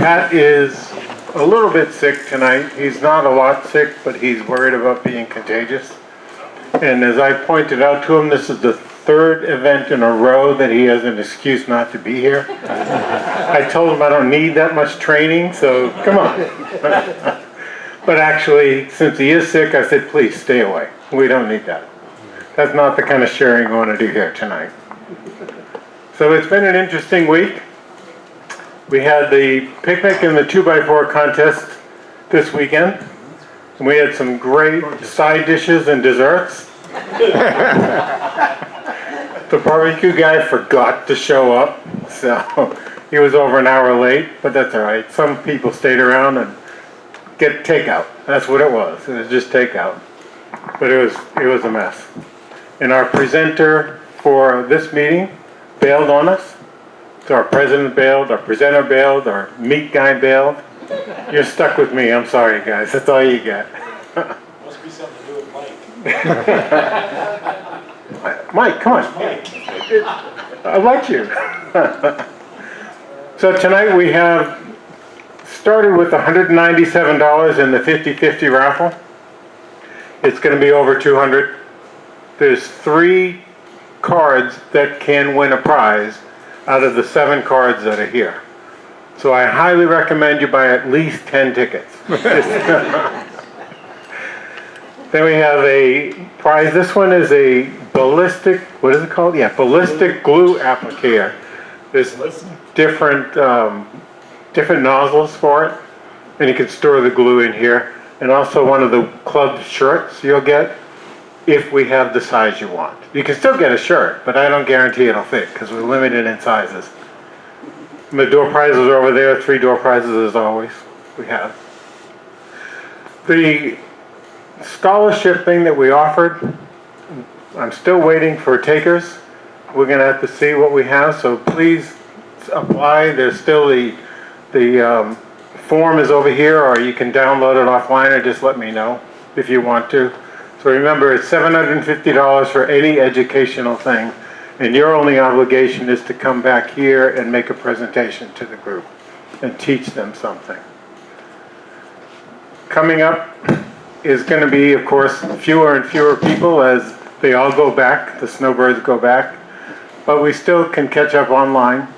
Pat is a little bit sick tonight. He's not a lot sick, but he's worried about being contagious. And as I pointed out to him, this is the third event in a row that he has an excuse not to be here. I told him I don't need that much training, so come on. But actually, since he is sick, I said, please stay away. We don't need that. That's not the kind of sharing I want to do here tonight. So it's been an interesting week. We had the picnic and the 2x4 contest this weekend. And we had some great side dishes and desserts. The barbecue guy forgot to show up, so he was over an hour late, but that's all right. Some people stayed around and get takeout. That's what it was. It was just takeout. But it was a mess. And our presenter for this meeting bailed on us. So our president bailed, our presenter bailed, our meat guy bailed. You're stuck with me. I'm sorry, guys. That's all you get. Must be something to do with Mike. Mike, come on. I like you. So tonight we have started with $197 in the 50-50 raffle. It's going to be over 200. There's 3 cards that can win a prize out of the 7 cards that are here. So I highly recommend you buy at least 10 tickets. Then we have a prize. This one is a ballistic, what is it called? Yeah, ballistic glue applicator. There's different nozzles for it, and you can store the glue in here. And also one of the club shirts you'll get if we have the size you want. You can still get a shirt, but I don't guarantee it'll fit because we're limited in sizes. And the door prizes are over there, 3 door prizes as always we have. The scholarship thing that we offered, I'm still waiting for takers. We're going to have to see what we have, so please apply. There's still the form is over here, or you can download it offline, or just let me know if you want to. So remember, it's $750 for any educational thing, and your only obligation is to come back here and make a presentation to the group and teach them something. Coming up is going to be, of course, fewer and fewer people as they all go back, the snowbirds go back, but we still can catch up online.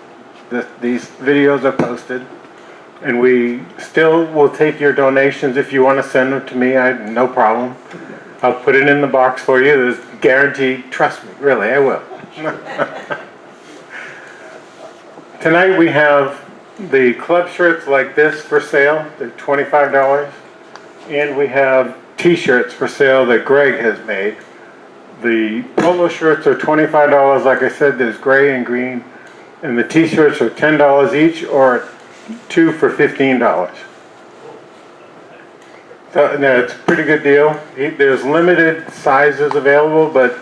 These videos are posted, and we still will take your donations if you want to send them to me. I have no problem. I'll put it in the box for you. There's guaranteed, trust me, really, I will. Tonight we have the club shirts like this for sale. They're $25. And we have t-shirts for sale that Greg has made. The polo shirts are $25. Like I said, there's gray and green. And the t-shirts are $10 each, or 2 for $15. So, no, it's a pretty good deal. There's limited sizes available, but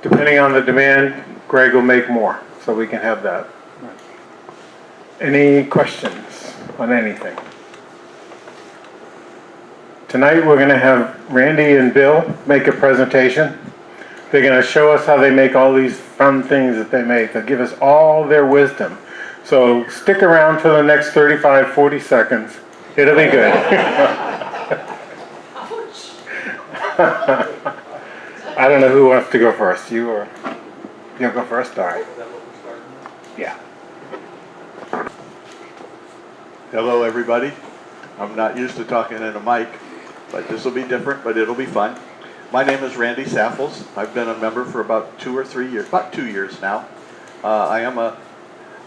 depending on the demand, Greg will make more, so we can have that. Any questions on anything? Tonight we're going to have Randy and Bill make a presentation. They're going to show us how they make all these fun things that they make. They'll give us all their wisdom. So stick around for the next 35, 40 seconds. It'll be good. I don't know who wants to go first. You or you'll go first? All right. Yeah. Hello, everybody. I'm not used to talking in a mic, but this will be different, but it'll be fun. My name is Randy Saffles. I've been a member for about 2 or 3 years, about 2 years now. I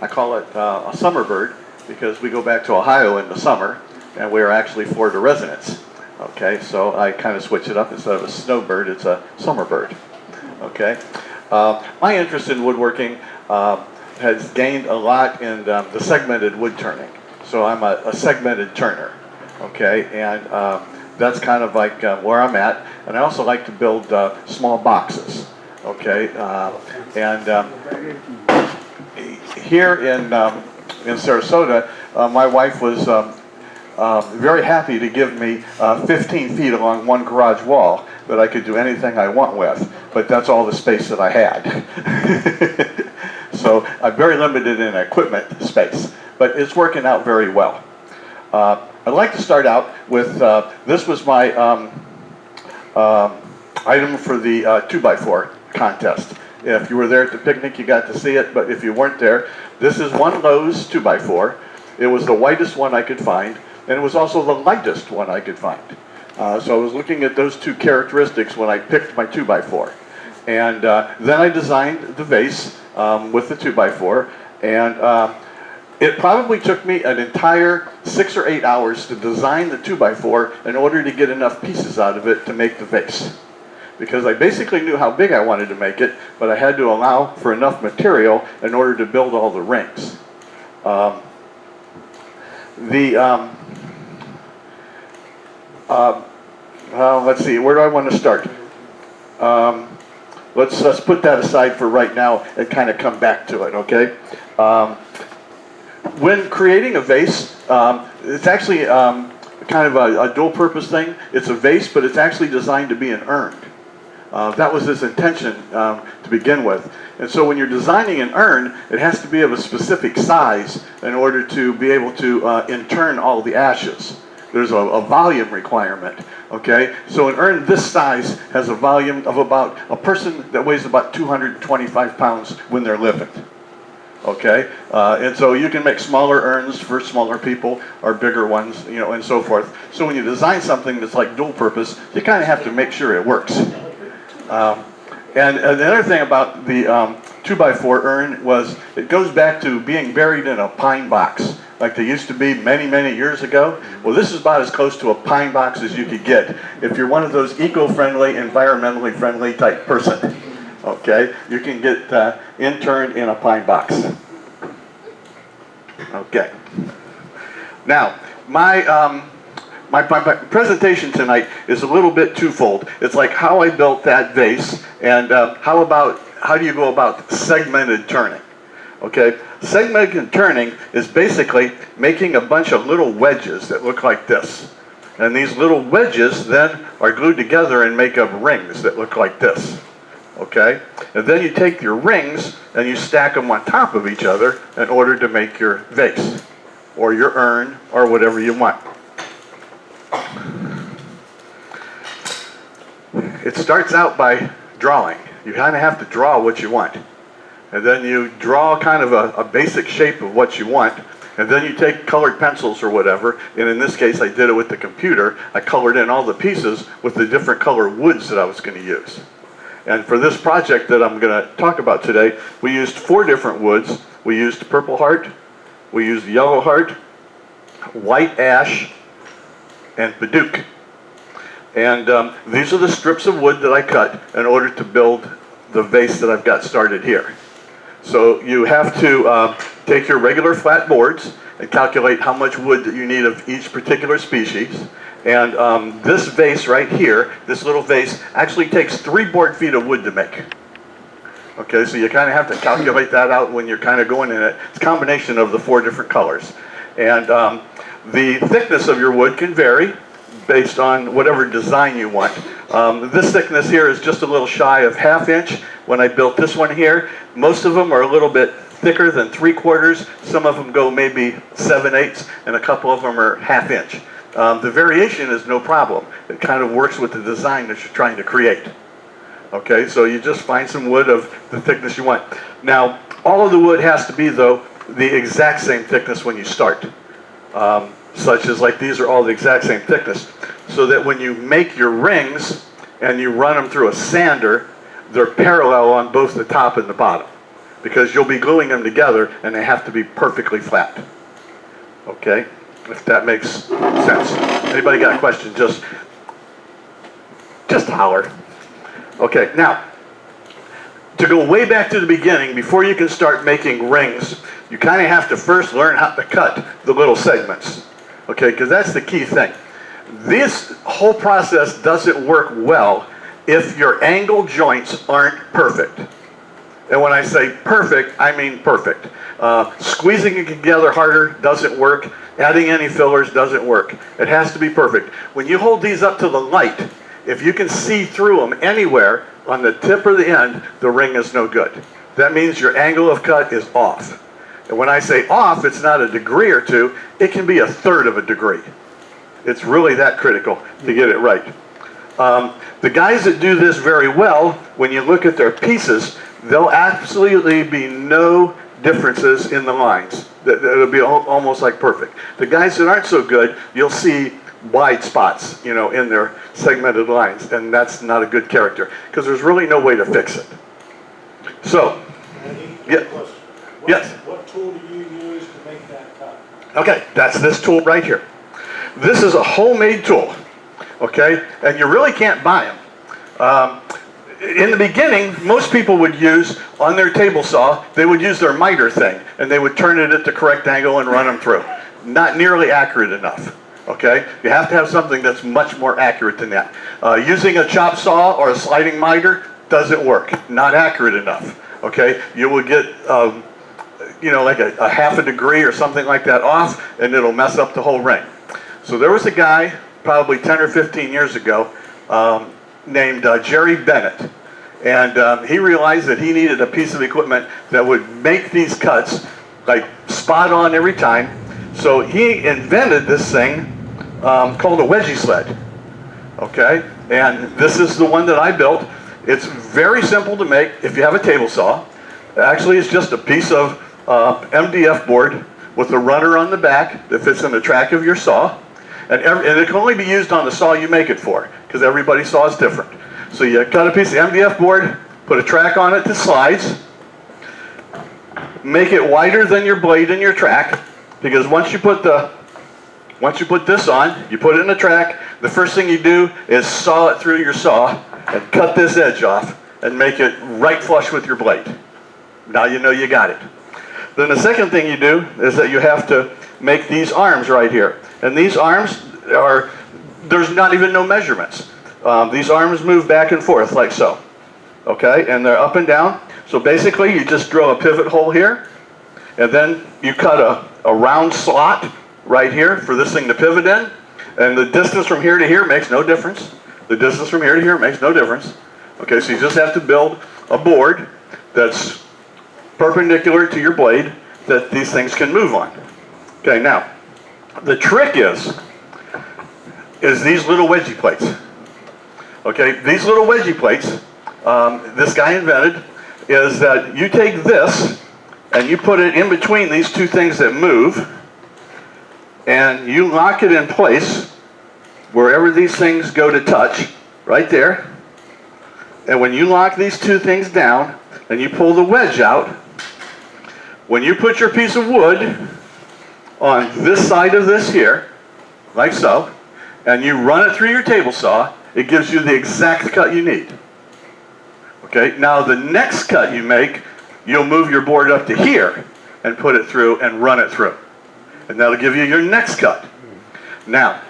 call it a summer bird because we go back to Ohio in the summer, and we're actually Florida residents. Okay, so I kind of switch it up. Instead of a snowbird, it's a summer bird. Okay, my interest in woodworking has gained a lot in the segmented wood turning. So I'm a segmented turner. Okay, and that's kind of like where I'm at. And I also like to build small boxes. Okay, and here in Sarasota, my wife was very happy to give me 15 feet along one garage wall that I could do anything I want with, but that's all the space that I had. So I'm very limited in equipment space, but it's working out very well. I'd like to start out with, this was my item for the 2x4 contest. If you were there at the picnic, you got to see it, but if you weren't there, this is one Lowe's 2x4. It was the whitest one I could find, and it was also the lightest one I could find. So I was looking at those two characteristics when I picked my 2x4. And then I designed the vase with the 2x4, and it probably took me an entire 6 or 8 hours to design the 2x4 in order to get enough pieces out of it to make the vase. Because I basically knew how big I wanted to make it, but I had to allow for enough material in order to build all the rings. Let's see, where do I want to start? Let's put that aside for right now and kind of come back to it, okay? When creating a vase, it's actually kind of a dual-purpose thing. It's a vase, but it's actually designed to be an urn. That was his intention to begin with. And so when you're designing an urn, it has to be of a specific size in order to be able to intern all the ashes. There's a volume requirement, okay? So an urn this size has a volume of about, a person that weighs about 225 pounds when they're living, okay? And so you can make smaller urns for smaller people or bigger ones, you know, and so forth. So when you design something that's like dual purpose, you kind of have to make sure it works. And the other thing about the 2x4 urn was it goes back to being buried in a pine box, like they used to be many, many years ago. Well, this is about as close to a pine box as you could get if you're one of those eco-friendly, environmentally friendly type person. Okay, you can get interned in a pine box. Okay. Now, my presentation tonight is a little bit twofold. It's like how I built that vase, and how do you go about segmented turning? Okay, segmented turning is basically making a bunch of little wedges that look like this. And these little wedges then are glued together and make up rings that look like this. Okay, and then you take your rings and you stack them on top of each other in order to make your vase, or your urn, or whatever you want. It starts out by drawing. You kind of have to draw what you want. And then you draw kind of a basic shape of what you want. And then you take colored pencils or whatever. And in this case, I did it with the computer. I colored in all the pieces with the different color woods that I was going to use. And for this project that I'm going to talk about today, we used 4 different woods. We used purple heart, we used yellow heart, white ash, and padauk. And these are the strips of wood that I cut in order to build the vase that I've got started here. So you have to take your regular flat boards and calculate how much wood that you need of each particular species. And this vase right here, this little vase, actually takes 3 board feet of wood to make. Okay, so you kind of have to calculate that out when you're kind of going in it. It's a combination of the 4 different colors. And the thickness of your wood can vary based on whatever design you want. This thickness here is just a little shy of 1/2 inch. When I built this one here, most of them are a little bit thicker than 3/4. Some of them go maybe 7/8, and a couple of them are 1/2 inch. The variation is no problem. It kind of works with the design that you're trying to create. Okay, so you just find some wood of the thickness you want. Now, all of the wood has to be, though, the exact same thickness when you start. Such as like these are all the exact same thickness. So that when you make your rings and you run them through a sander, they're parallel on both the top and the bottom. Because you'll be gluing them together and they have to be perfectly flat. Okay, if that makes sense. Anybody got a question, just holler. Okay, now, to go way back to the beginning, before you can start making rings, you kind of have to first learn how to cut the little segments. Okay, because that's the key thing. This whole process doesn't work well if your angle joints aren't perfect. And when I say perfect, I mean perfect. Squeezing it together harder doesn't work. Adding any fillers doesn't work. It has to be perfect. When you hold these up to the light, if you can see through them anywhere on the tip or the end, the ring is no good. That means your angle of cut is off. And when I say off, it's not a degree or two, it can be 1/3 of a degree. It's really that critical to get it right. The guys that do this very well, when you look at their pieces, there'll absolutely be no differences in the lines. It'll be almost like perfect. The guys that aren't so good, you'll see wide spots, you know, in their segmented lines, and that's not a good character, because there's really no way to fix it. So, Randy, yeah. question. Yes. What tool do you use to make that cut? Okay, that's this tool right here. This is a homemade tool, okay? And you really can't buy them. In the beginning, most people would use, on their table saw, they would use their miter thing, and they would turn it at the correct angle and run them through. Not nearly accurate enough, okay? You have to have something that's much more accurate than that. Using a chop saw or a sliding miter doesn't work. Not accurate enough, okay? You will get, you know, like a half a degree or something like that off, and it'll mess up the whole ring. So there was a guy, probably 10 or 15 years ago, named Jerry Bennett. And he realized that he needed a piece of equipment that would make these cuts like spot on every time. So he invented this thing called a wedgie sled. Okay? And this is the one that I built. It's very simple to make if you have a table saw. Actually, it's just a piece of MDF board with a runner on the back that fits in the track of your saw. And it can only be used on the saw you make it for, because everybody's saw is different. So you cut a piece of MDF board, put a track on it that slides, make it wider than your blade in your track, because once you put this on, you put it in the track, the first thing you do is saw it through your saw and cut this edge off and make it right flush with your blade. Now you know you got it. Then the second thing you do is that you have to make these arms right here. And these arms are, there's not even no measurements. These arms move back and forth like so. Okay, and they're up and down. So basically you just drill a pivot hole here, and then you cut a round slot right here for this thing to pivot in. And the distance from here to here makes no difference. The distance from here to here makes no difference. Okay, so you just have to build a board that's perpendicular to your blade that these things can move on. Okay, now, the trick is these little wedgie plates. Okay, these little wedgie plates, this guy invented, is that you take this and you put it in between these two things that move, and you lock it in place wherever these things go to touch, right there. And when you lock these two things down and you pull the wedge out, when you put your piece of wood on this side of this here, like so, and you run it through your table saw, it gives you the exact cut you need. Okay, now the next cut you make, you'll move your board up to here and put it through and run it through. And that'll give you your next cut. Now,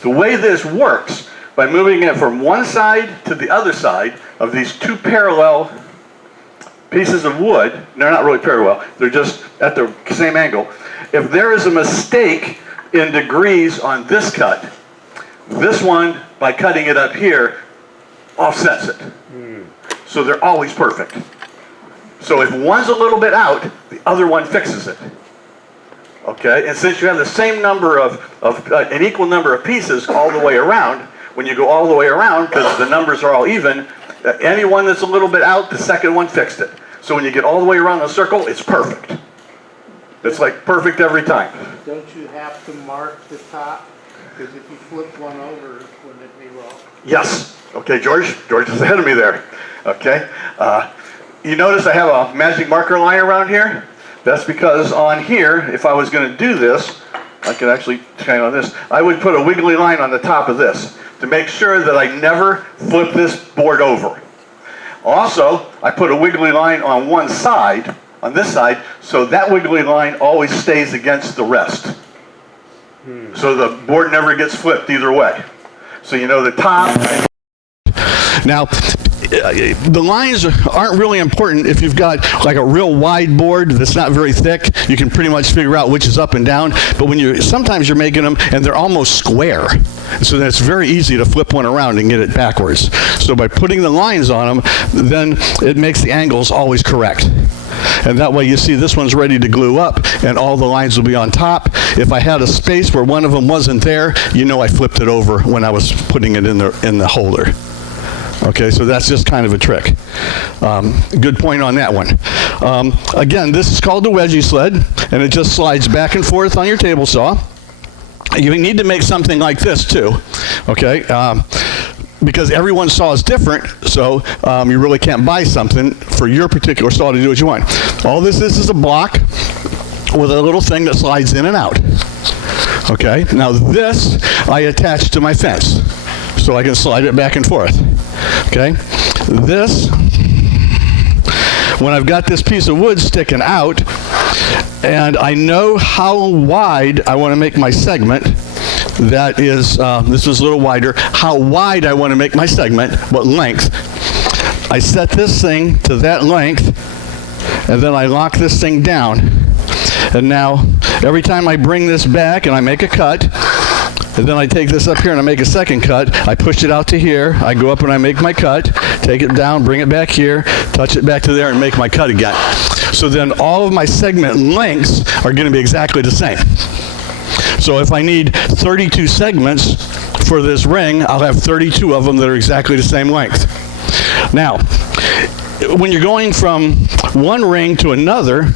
the way this works, by moving it from one side to the other side of these two parallel pieces of wood, they're not really parallel, they're just at the same angle. If there is a mistake in degrees on this cut, this one, by cutting it up here, offsets it. So they're always perfect. So if one's a little bit out, the other one fixes it. Okay, and since you have the same number an equal number of pieces all the way around, when you go all the way around, because the numbers are all even, any one that's a little bit out, the second one fixed it. So when you get all the way around the circle, it's perfect. It's like perfect every time. Don't you have to mark the top? Because if you flip one over, wouldn't it be wrong? Yes. Okay, George. George is ahead of me there. Okay. You notice I have a magic marker line around here? That's because on here, if I was going to do this, I could actually shine on this, I would put a wiggly line on the top of this to make sure that I never flip this board over. Also, I put a wiggly line on one side, on this side, so that wiggly line always stays against the rest. So the board never gets flipped either way. So you know the top. Now, the lines aren't really important if you've got like a real wide board that's not very thick. You can pretty much figure out which is up and down. But when sometimes you're making them and they're almost square, so that it's very easy to flip one around and get it backwards. So by putting the lines on them, then it makes the angles always correct. and that way you see this one's ready to glue up, and all the lines will be on top. If I had a space where one of them wasn't there, you know I flipped it over when I was putting it in the holder. Okay, so that's just kind of a trick. Good point on that one. Again, this is called the wedgie sled, and it just slides back and forth on your table saw. You need to make something like this too, okay? Because everyone's saw is different, so you really can't buy something for your particular saw to do what you want. All this is a block with a little thing that slides in and out. Okay, now this I attach to my fence, so I can slide it back and forth. Okay, this, when I've got this piece of wood sticking out, and I know how wide I want to make my segment, that is, this is a little wider, how wide I want to make my segment, what length, I set this thing to that length, and then I lock this thing down. And now, every time I bring this back and I make a cut, and then I take this up here and I make a second cut, I push it out to here, I go up and I make my cut, take it down, bring it back here, touch it back to there, and make my cut again. So then all of my segment lengths are going to be exactly the same. So if I need 32 segments for this ring, I'll have 32 of them that are exactly the same length. Now, when you're going from one ring to another,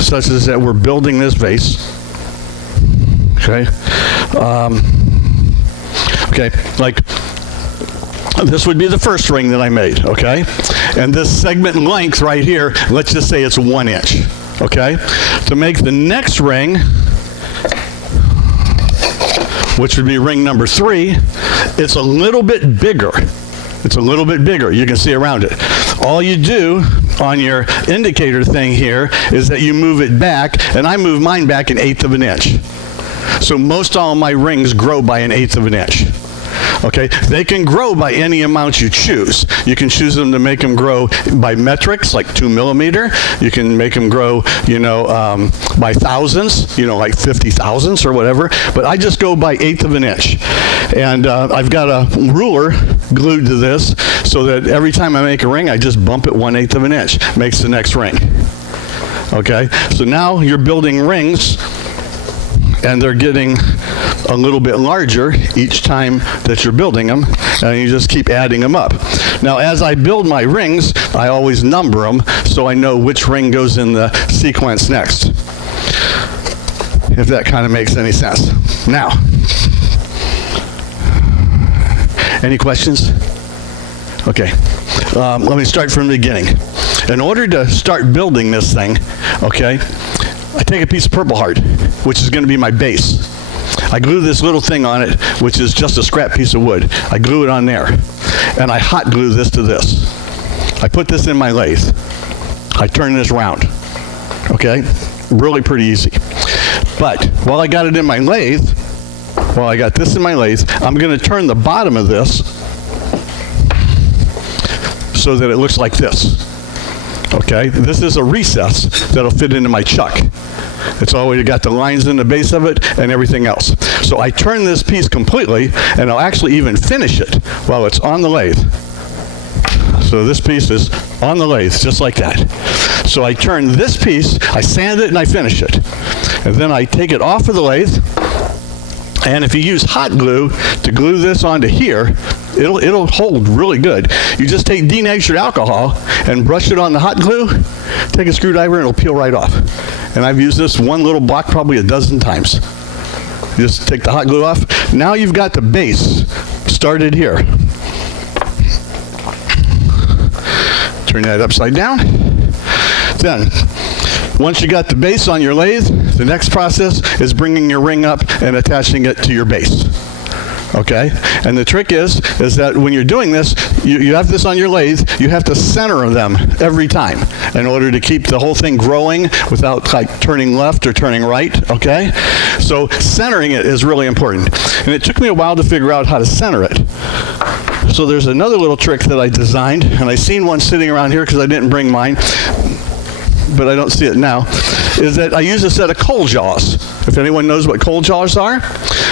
such as that we're building this vase, okay, like this would be the first ring that I made, okay, and this segment length right here, let's just say it's 1 inch, okay. To make the next ring, which would be ring number 3, it's a little bit bigger. It's a little bit bigger. You can see around it. All you do on your indicator thing here is that you move it back, and I move mine back 1/8 of an inch. So most all of my rings grow by 1/8 of an inch. Okay, they can grow by any amount you choose. You can choose them to make them grow by metrics, like 2 millimeter. You can make them grow, by thousands, like 50 thousandths or whatever. But I just go by 1/8 of an inch. And I've got a ruler glued to this so that every time I make a ring, I just bump it 1/8 of an inch. Makes the next ring. Okay, so now you're building rings, and they're getting a little bit larger each time that you're building them, and you just keep adding them up. Now, as I build my rings, I always number them so I know which ring goes in the sequence next, if that kind of makes any sense. Now, any questions? Okay, let me start from the beginning. In order to start building this thing, okay, I take a piece of Purple Heart, which is going to be my base. I glue this little thing on it, which is just a scrap piece of wood. I glue it on there, and I hot glue this to this. I put this in my lathe. I turn this round, okay? Really pretty easy. But while I got it in my lathe, while I got this in my lathe, I'm going to turn the bottom of this so that it looks like this. Okay, this is a recess that'll fit into my chuck. It's already got the lines in the base of it and everything else. So I turn this piece completely, and I'll actually even finish it while it's on the lathe. So this piece is on the lathe, just like that. So I turn this piece, I sand it, and I finish it. And then I take it off of the lathe, and if you use hot glue to glue this onto here, it'll hold really good. You just take denatured alcohol and brush it on the hot glue, take a screwdriver, and it'll peel right off. And I've used this one little block probably a dozen times. You just take the hot glue off. Now you've got the base started here. Turn that upside down. Then, once you got the base on your lathe, the next process is bringing your ring up and attaching it to your base. Okay? And the trick is that when you're doing this, you have this on your lathe, you have to center them every time in order to keep the whole thing growing without like turning left or turning right, okay? So centering it is really important. And it took me a while to figure out how to center it. So there's another little trick that I designed, and I seen one sitting around here because I didn't bring mine, but I don't see it now, is that I use a set of coal jaws. If anyone knows what coal jaws are.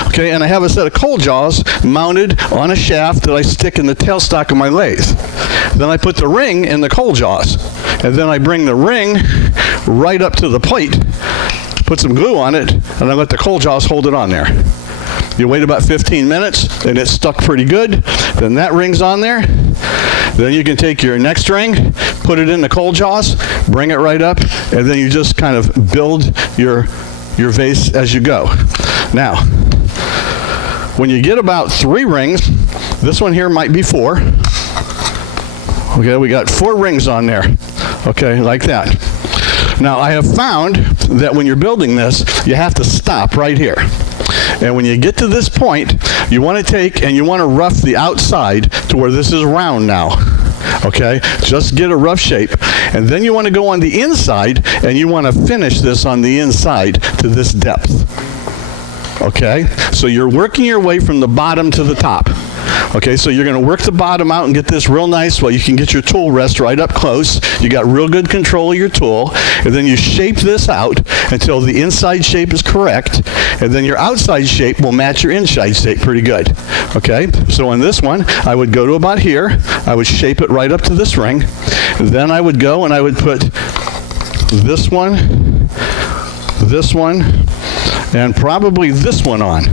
Okay, and I have a set of coal jaws mounted on a shaft that I stick in the tailstock of my lathe. Then I put the ring in the coal jaws, and then I bring the ring right up to the plate, put some glue on it, and I let the coal jaws hold it on there. You wait about 15 minutes, and it's stuck pretty good. Then that ring's on there. Then you can take your next ring, put it in the coal jaws, bring it right up, and then you just kind of build your vase as you go. Now, when you get about 3 rings, this one here might be 4. Okay, we got 4 rings on there. Okay, like that. Now, I have found that when you're building this, you have to stop right here. And when you get to this point, you want to take and you want to rough the outside to where this is round now. Okay, just get a rough shape. And then you want to go on the inside and you want to finish this on the inside to this depth. Okay, so you're working your way from the bottom to the top. Okay, so you're going to work the bottom out and get this real nice while you can get your tool rest right up close. You got real good control of your tool. And then you shape this out until the inside shape is correct. And then your outside shape will match your inside shape pretty good. Okay, so on this one, I would go to about here. I would shape it right up to this ring. Then I would go and I would put this one, and probably this one on.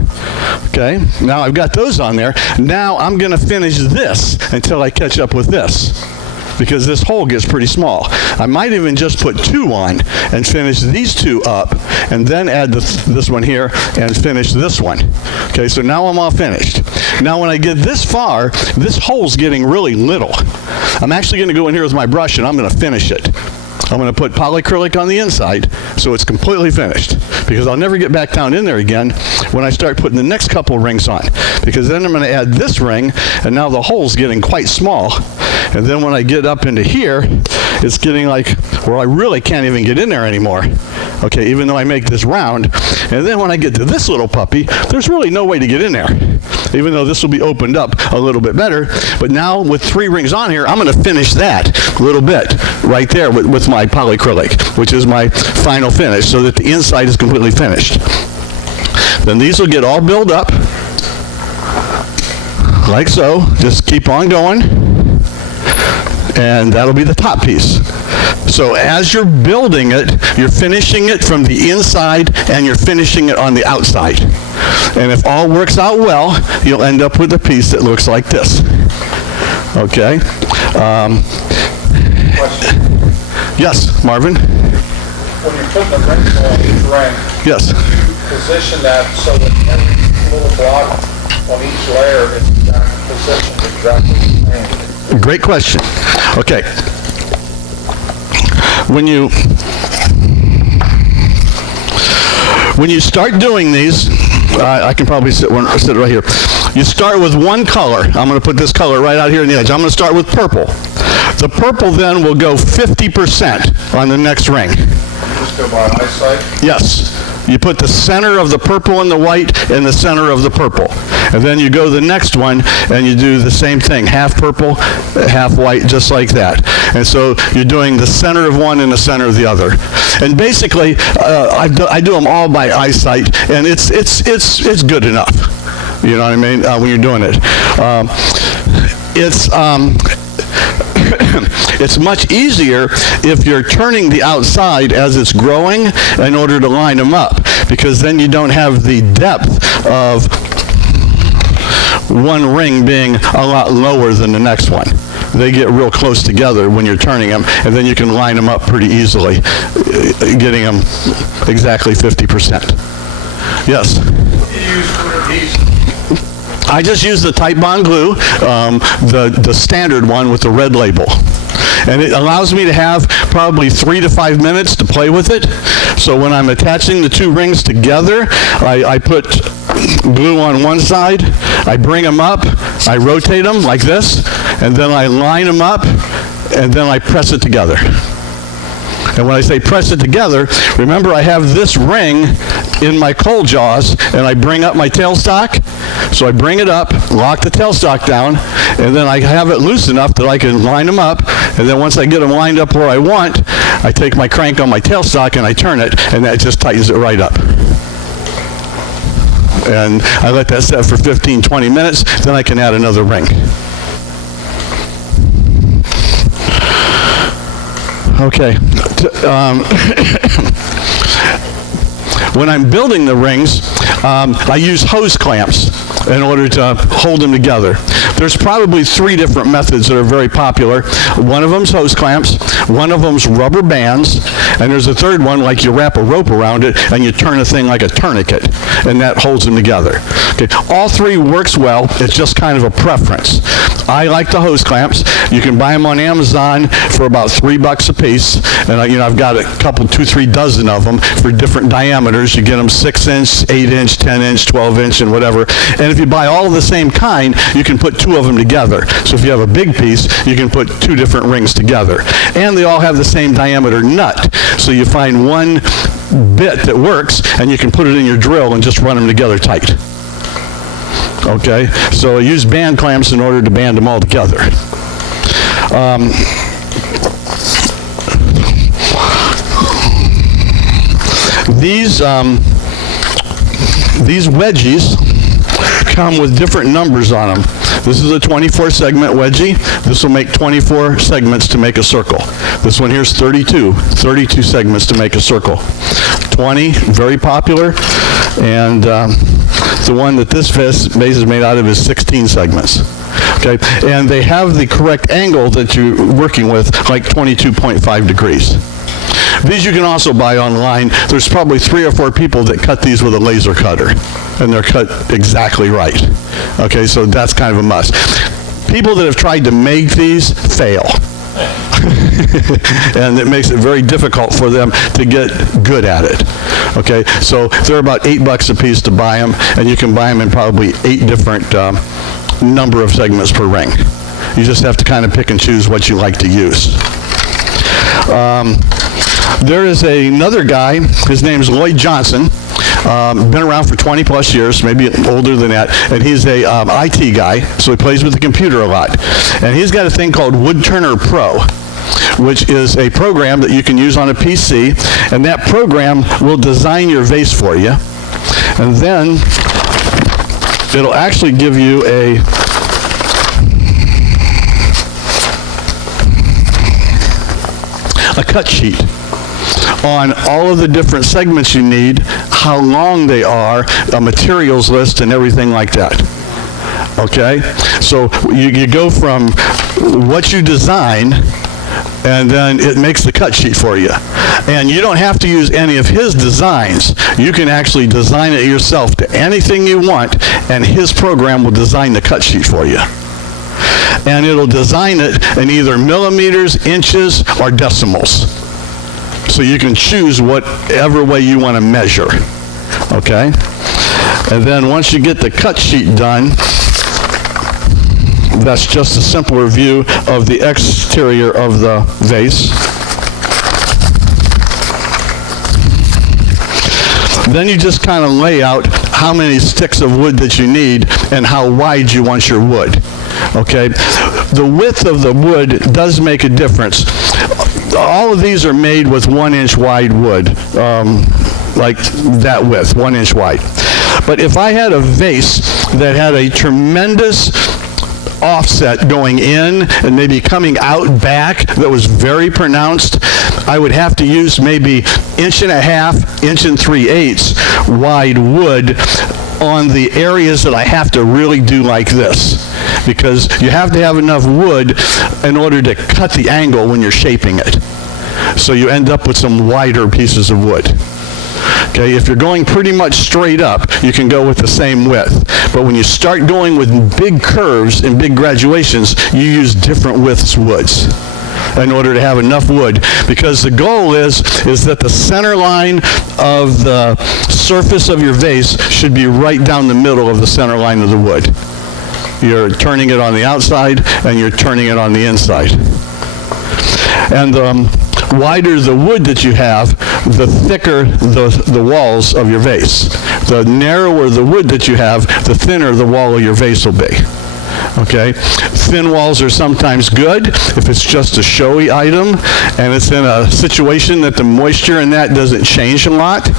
Okay, now I've got those on there. Now I'm going to finish this until I catch up with this, because this hole gets pretty small. I might even just put 2 on and finish these 2 up, and then add this one here and finish this one. Okay, so now I'm all finished. Now when I get this far, this hole's getting really little. I'm actually going to go in here with my brush and I'm going to finish it. I'm going to put polyacrylic on the inside so it's completely finished, because I'll never get back down in there again when I start putting the next couple rings on, because then I'm going to add this ring and now the hole's getting quite small. And then when I get up into here, it's getting like where I really can't even get in there anymore. Okay, even though I make this round. And then when I get to this little puppy, there's really no way to get in there, even though this will be opened up a little bit better. But now with 3 rings on here, I'm going to finish that a little bit right there with my polyacrylic, which is my final finish, so that the inside is completely finished. Then these will get all built up like so. Just keep on going, and that'll be the top piece. So as you're building it, you're finishing it from the inside and you're finishing it on the outside. And if all works out well, you'll end up with a piece that looks like this. Okay? Yes, Marvin? When you're putting the rings on each ring, Yes. you position that so that every little block on each layer is positioned exactly the same. Great question. Okay. When you start doing these, I can probably sit right here. You start with one color. I'm going to put this color right out here in the edge. I'm going to start with purple. The purple then will go 50% on the next ring. Just go by eyesight. Yes. You put the center of the purple and the white in the center of the purple. And then you go to the next one and you do the same thing. Half purple, half white, just like that. And so you're doing the center of one and the center of the other. And basically, I do them all by eyesight, and it's good enough. You know what I mean? When you're doing it. It's much easier if you're turning the outside as it's growing in order to line them up, because then you don't have the depth of one ring being a lot lower than the next one. They get real close together when you're turning them, and then you can line them up pretty easily, getting them exactly 50%. Yes? What do you use for adhesive? I just use the Type Bond glue, the standard one with the red label. And it allows me to have probably 3 to 5 minutes to play with it. So when I'm attaching the 2 rings together, I put glue on one side, I bring them up, I rotate them like this, and then I line them up, and then I press it together. And when I say press it together, remember I have this ring in my coal jaws, and I bring up my tailstock. So I bring it up, lock the tailstock down, and then I have it loose enough that I can line them up. And then once I get them lined up where I want, I take my crank on my tailstock and I turn it, and that just tightens it right up. And I let that set for 15, 20 minutes, then I can add another ring. Okay. When I'm building the rings, I use hose clamps in order to hold them together. There's probably 3 different methods that are very popular. One of them's hose clamps, one of them's rubber bands, and there's a third one, like you wrap a rope around it and you turn a thing like a tourniquet, and that holds them together. Okay. All 3 works well. It's just kind of a preference. I like the hose clamps. You can buy them on Amazon for about $3 a piece, and I've got a couple, 2-3 dozen of them for different diameters. You get them 6-inch, 8-inch, 10-inch, 12-inch, and whatever. And if you buy all of the same kind, you can put 2 of them together. So if you have a big piece, you can put 2 different rings together. And they all have the same diameter nut. So you find one bit that works, and you can put it in your drill and just run them together tight. Okay? So I use band clamps in order to band them all together. These wedgies come with different numbers on them. This is a 24 segment wedgie. This will make 24 segments to make a circle. This one here is 32 segments to make a circle. 20, very popular, and the one that this vase is made out of is 16 segments. Okay, and they have the correct angle that you're working with, like 22.5 degrees. These you can also buy online. There's probably 3 or 4 people that cut these with a laser cutter, and they're cut exactly right. Okay, so that's kind of a must. People that have tried to make these fail. And it makes it very difficult for them to get good at it. Okay, so they're about $8 a piece to buy them, and you can buy them in probably 8 different number of segments per ring. You just have to kind of pick and choose what you like to use. There is another guy, his name is Lloyd Johnson, been around for 20 plus years, maybe older than that, and he's a IT guy, so he plays with the computer a lot. And he's got a thing called Woodturner Pro, which is a program that you can use on a PC, and that program will design your vase for you, and then it'll actually give you a cut sheet on all of the different segments you need, how long they are, a materials list, and everything like that. Okay? So you go from what you design, and then it makes the cut sheet for you. And you don't have to use any of his designs. You can actually design it yourself to anything you want, and his program will design the cut sheet for you. And it'll design it in either millimeters, inches, or decimals. So you can choose whatever way you want to measure. Okay? And then once you get the cut sheet done, that's just a simpler view of the exterior of the vase. Then you just kind of lay out how many sticks of wood that you need and how wide you want your wood. Okay? The width of the wood does make a difference. All of these are made with 1-inch wide wood, like that width, 1 inch wide. But if I had a vase that had a tremendous offset going in and maybe coming out back that was very pronounced, I would have to use maybe 1.5 3/8 wide wood on the areas that I have to really do like this, because you have to have enough wood in order to cut the angle when you're shaping it. So you end up with some wider pieces of wood. Okay, if you're going pretty much straight up, you can go with the same width. But when you start going with big curves and big graduations, you use different widths woods in order to have enough wood, because the goal is that the center line of the surface of your vase should be right down the middle of the center line of the wood. You're turning it on the outside and you're turning it on the inside. And the wider the wood that you have, the thicker the walls of your vase. The narrower the wood that you have, the thinner the wall of your vase will be. Okay? Thin walls are sometimes good if it's just a showy item and it's in a situation that the moisture in that doesn't change a lot.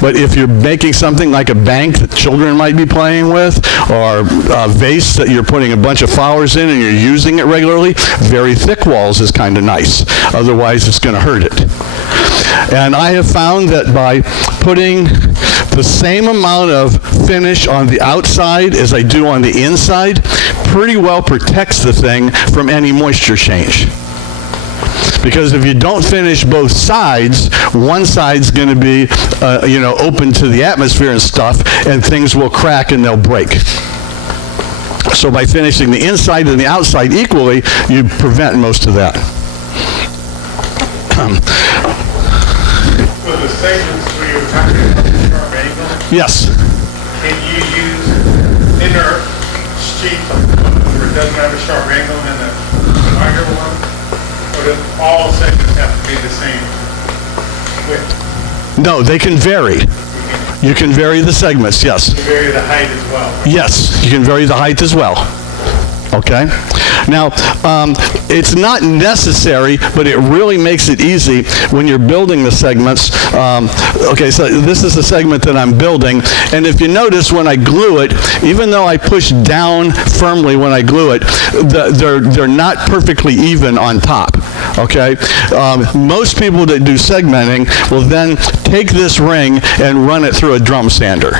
But if you're making something like a bank that children might be playing with, or a vase that you're putting a bunch of flowers in and you're using it regularly, very thick walls is kind of nice. Otherwise, it's going to hurt it. And I have found that by putting the same amount of finish on the outside as I do on the inside, pretty well protects the thing from any moisture change. Because if you don't finish both sides, one side's going to be, open to the atmosphere and stuff, and things will crack and they'll break. So by finishing the inside and the outside equally, you prevent most of that. So the segments where you're talking about the sharp angle, Yes. can you use thinner sheet where it doesn't have a sharp angle and a wider one? Or do all segments have to be the same width? No, they can vary. You can vary the segments, yes. You vary the height as well. Yes, you can vary the height as well. Okay? Now, it's not necessary, but it really makes it easy when you're building the segments. Okay, so this is the segment that I'm building, and if you notice when I glue it, even though I push down firmly when I glue it, they're not perfectly even on top. Okay? Most people that do segmenting will then take this ring and run it through a drum sander.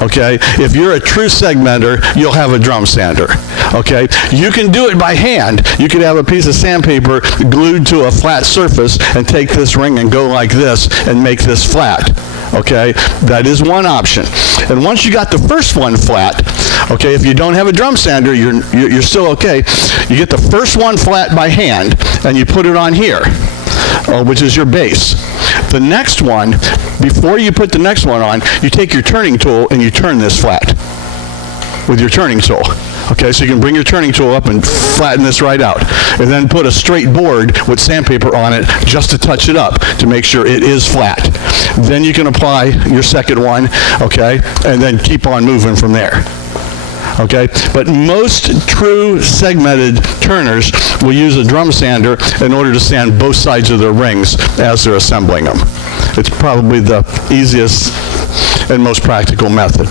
Okay? If you're a true segmenter, you'll have a drum sander. Okay? You can do it by hand. You could have a piece of sandpaper glued to a flat surface and take this ring and go like this and make this flat. Okay? That is one option. And once you got the first one flat, okay, if you don't have a drum sander, you're still okay. You get the first one flat by hand and you put it on here, which is your base. The next one, before you put the next one on, you take your turning tool and you turn this flat with your turning tool. Okay, so you can bring your turning tool up and flatten this right out. And then put a straight board with sandpaper on it just to touch it up to make sure it is flat. Then you can apply your second one, okay, and then keep on moving from there. Okay, but most true segmented turners will use a drum sander in order to sand both sides of their rings as they're assembling them. It's probably the easiest and most practical method.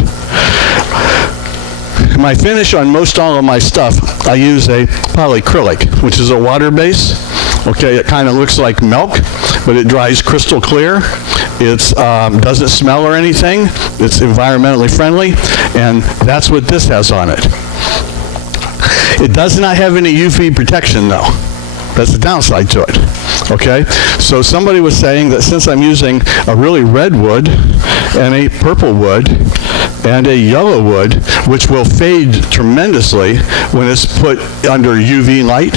My finish on most all of my stuff, I use a polyacrylic, which is a water base. Okay, it kind of looks like milk, but it dries crystal clear. It doesn't smell or anything. It's environmentally friendly, and that's what this has on it. It does not have any UV protection, though. That's the downside to it. Okay? So somebody was saying that since I'm using a really red wood and a purple wood and a yellow wood, which will fade tremendously when it's put under UV light,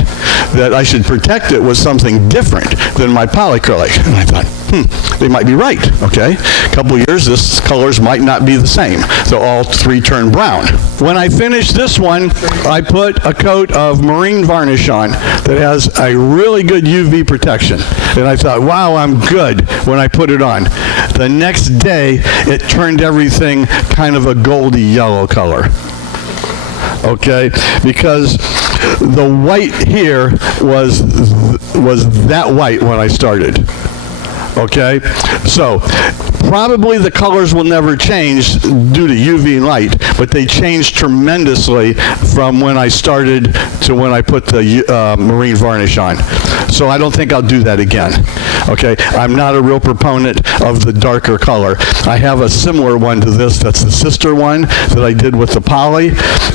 that I should protect it with something different than my polyacrylic. And I thought, they might be right, okay? A couple of years, this colors might not be the same. So all three turn brown. When I finish this one, I put a coat of marine varnish on that has a really good UV protection. And I thought, wow, I'm good when I put it on. The next day, it turned everything kind of a goldy yellow color. Okay? Because the white here was that white when I started. Okay? So, probably the colors will never change due to UV light, but they changed tremendously from when I started to when I put the marine varnish on. So I don't think I'll do that again. Okay? I'm not a real proponent of the darker color. I have a similar one to this that's the sister one that I did with the poly,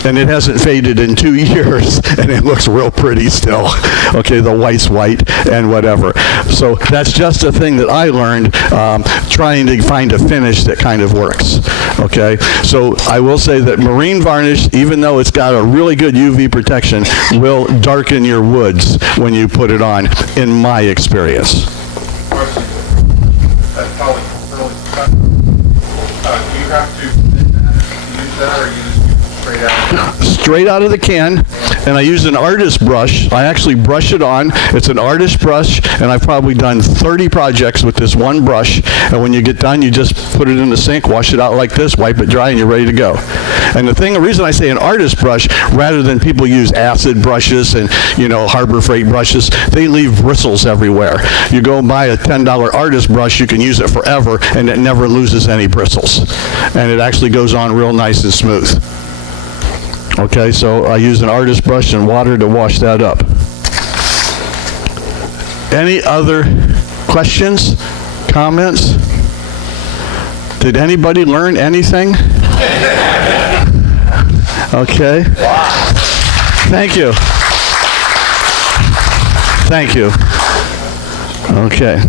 and it hasn't faded in 2 years, and it looks real pretty still. Okay, the white's white and whatever. So that's just a thing that I learned trying to find a finish that kind of works. Okay, so I will say that marine varnish, even though it's got a really good UV protection, will darken your woods when you put it on, in my experience. Question. That polyacrylic cut, do you have to thin that to use that, or you just use it straight out? Straight out of the can. and I use an artist brush. I actually brush it on. It's an artist brush, and I've probably done 30 projects with this one brush. And when you get done, you just put it in the sink, wash it out like this, wipe it dry, and you're ready to go. And the reason I say an artist brush, rather than people use acid brushes and, Harbor Freight brushes, they leave bristles everywhere. You go buy a $10 artist brush, you can use it forever, and it never loses any bristles. And it actually goes on real nice and smooth. Okay, so I use an artist brush and water to wash that up. Any other questions, comments? Did anybody learn anything? Okay. Thank you. Thank you. Okay.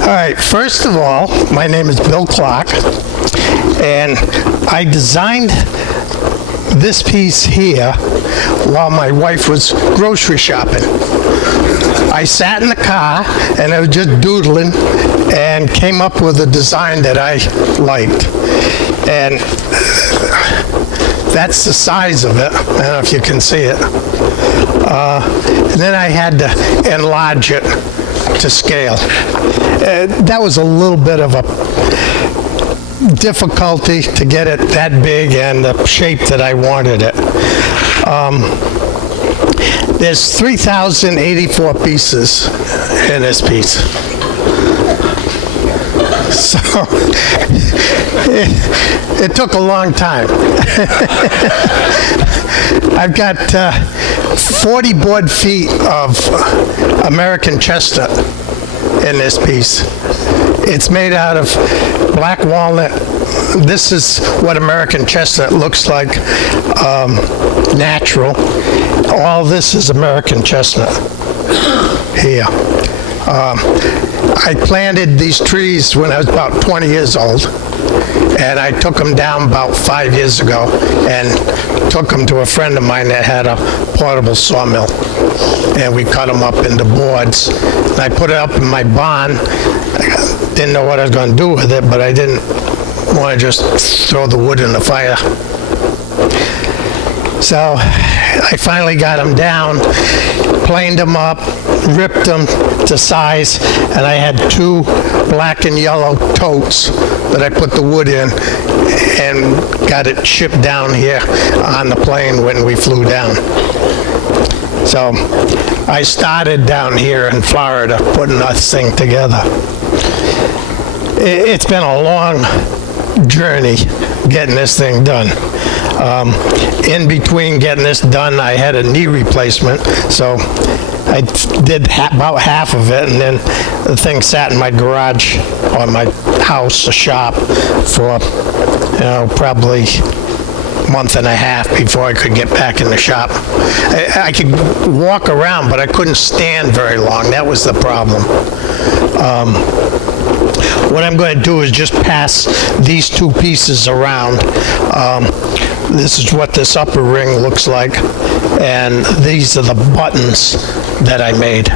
All right, first of all, my name is Bill Clark, and I designed this piece here while my wife was grocery shopping. I sat in the car and I was just doodling and came up with a design that I liked. And that's the size of it. I don't know if you can see it. And then I had to enlarge it to scale. That was a little bit of a difficulty to get it that big and the shape that I wanted it. There's 3,084 pieces in this piece. So it took a long time. I've got 40 board feet of American chestnut in this piece. It's made out of black walnut. This is what American chestnut looks like, natural. All this is American chestnut here. I planted these trees when I was about 20 years old, and I took them down about 5 years ago and took them to a friend of mine that had a portable sawmill, and we cut them up into boards. And I put it up in my barn. I didn't know what I was going to do with it, but I didn't want to just throw the wood in the fire. So I finally got them down, planed them up, ripped them to size, and I had 2 black and yellow totes that I put the wood in and got it shipped down here on the plane when we flew down. So I started down here in Florida putting this thing together. It's been a long journey getting this thing done. In between getting this done, I had a knee replacement, so I did about half of it, and then the thing sat in my garage or my house, a shop, for probably a month and a half before I could get back in the shop. I could walk around, but I couldn't stand very long. That was the problem. What I'm going to do is just pass these 2 pieces around. This is what this upper ring looks like, and these are the buttons that I made.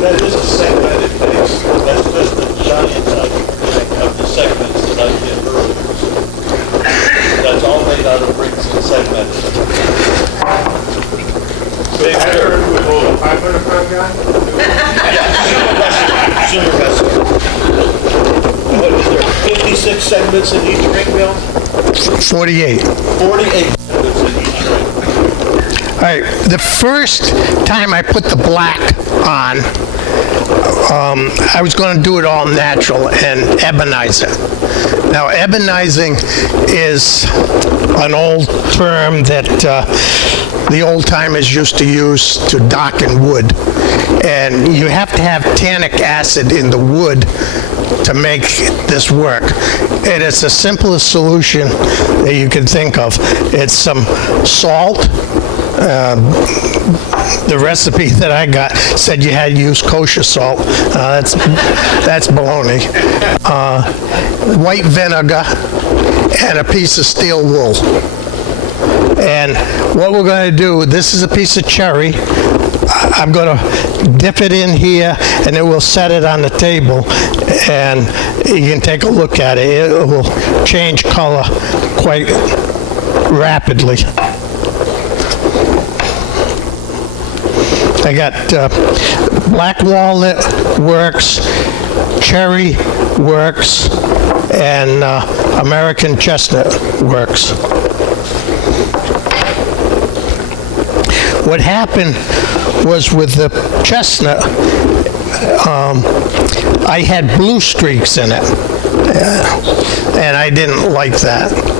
That is a segmented base. That's just the giant of the segments that I did earlier. That's all made out of bricks and segmented. Big I heard with a 500-pound guy? Super vessel. What is there, 56 segments in each ring, Bill? 48. 48 segments in each ring. All right, the first time I put the black on, I was going to do it all natural and ebonize it. Now, ebonizing is an old term that the old-timers used to use to darken wood. And you have to have tannic acid in the wood to make this work. And it's the simplest solution that you can think of. It's some salt. The recipe that I got said you had to use kosher salt. That's baloney. White vinegar and a piece of steel wool. And what we're going to do, this is a piece of cherry. I'm going to dip it in here, and then we'll set it on the table, and you can take a look at it. It will change color quite rapidly. I got black walnut works, cherry works, and American chestnut works. What happened was with the chestnut, I had blue streaks in it, and I didn't like that.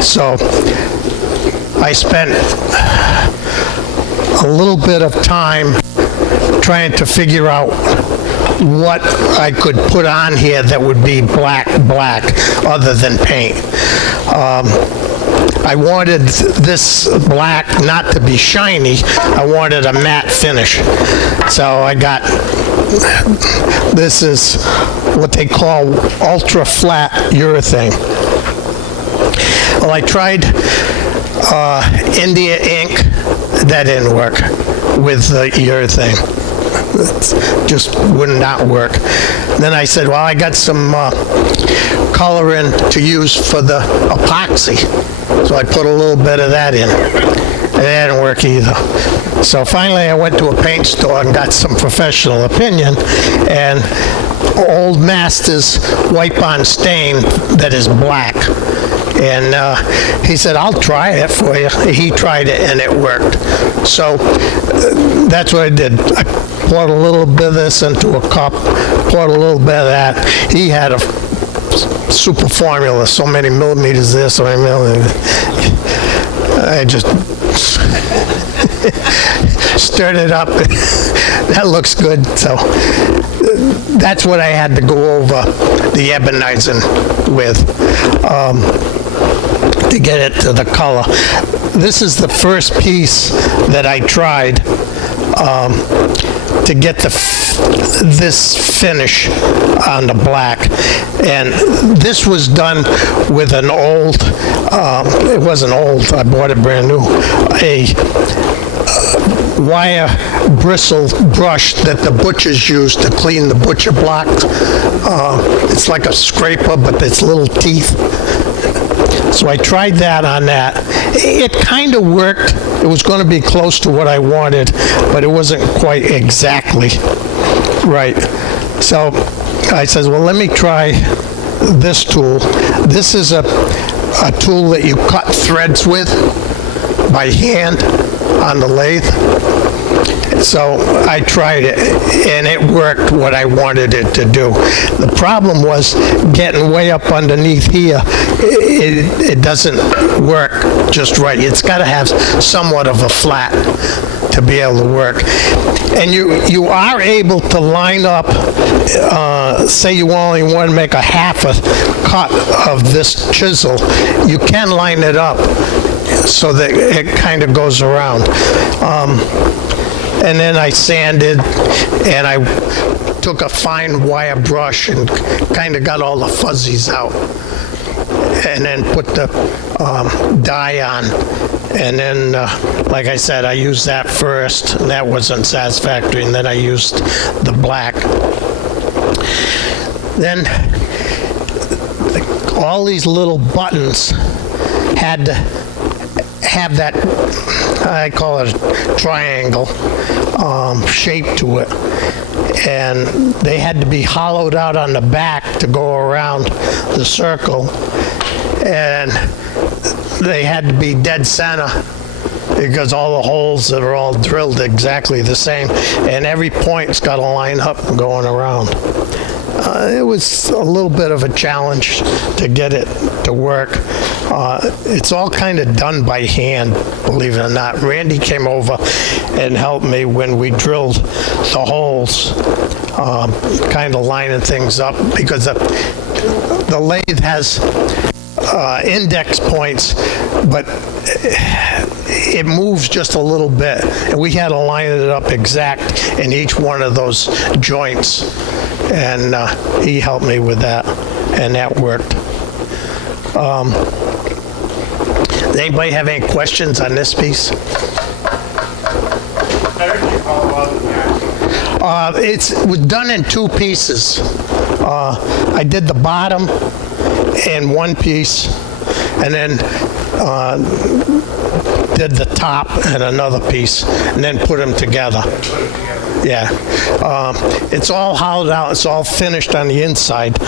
So I spent a little bit of time trying to figure out what I could put on here that would be black other than paint. I wanted this black not to be shiny. I wanted a matte finish. So I got, this is what they call ultra flat urethane. Well, I tried India ink. That didn't work with the urethane. It just would not work. Then I said, well, I got some coloring to use for the epoxy. So I put a little bit of that in. It didn't work either. So finally I went to a paint store and got some professional opinion, and Old Masters wipe-on stain that is black. And he said, I'll try it for you. He tried it and it worked. So that's what I did. I poured a little bit of this into a cup, poured a little bit of that. He had a super formula, so many millimeters there, so many millimeters. I just stirred it up. That looks good. So that's what I had to go over the ebonizing with. To get it to the color. This is the first piece that I tried to get this finish on the black, and this was done with an old, it wasn't old, I bought it brand new, a wire bristle brush that the butchers use to clean the butcher blocks. It's like a scraper, but it's little teeth. So I tried that on that. It kind of worked. It was going to be close to what I wanted, but it wasn't quite exactly right. So I said, well, let me try this tool. This is a tool that you cut threads with by hand on the lathe. So I tried it, and it worked what I wanted it to do. The problem was getting way up underneath here. It doesn't work just right. It's got to have somewhat of a flat to be able to work. And you are able to line up, say you only want to make a half a cut of this chisel, you can line it up so that it kind of goes around. And then I sanded, and I took a fine wire brush and kind of got all the fuzzies out. And then put the dye on. And then, like I said, I used that first, and that wasn't satisfactory, and then I used the black. Then, all these little buttons had to have that, I call it a triangle, shape to it. And they had to be hollowed out on the back to go around the circle. And they had to be dead center because all the holes that are all drilled exactly the same. And every point's got to line up going around. It was a little bit of a challenge to get it to work. It's all kind of done by hand, believe it or not. Randy came over and helped me when we drilled the holes, kind of lining things up, because the lathe has index points, but it moves just a little bit, and we had to line it up exact in each one of those joints, and he helped me with that, and that worked. Does anybody have any questions on this piece? It was done in two pieces. I did the bottom in one piece, and then did the top and another piece, and then put them together. Yeah. It's all hollowed out. It's all finished on the inside.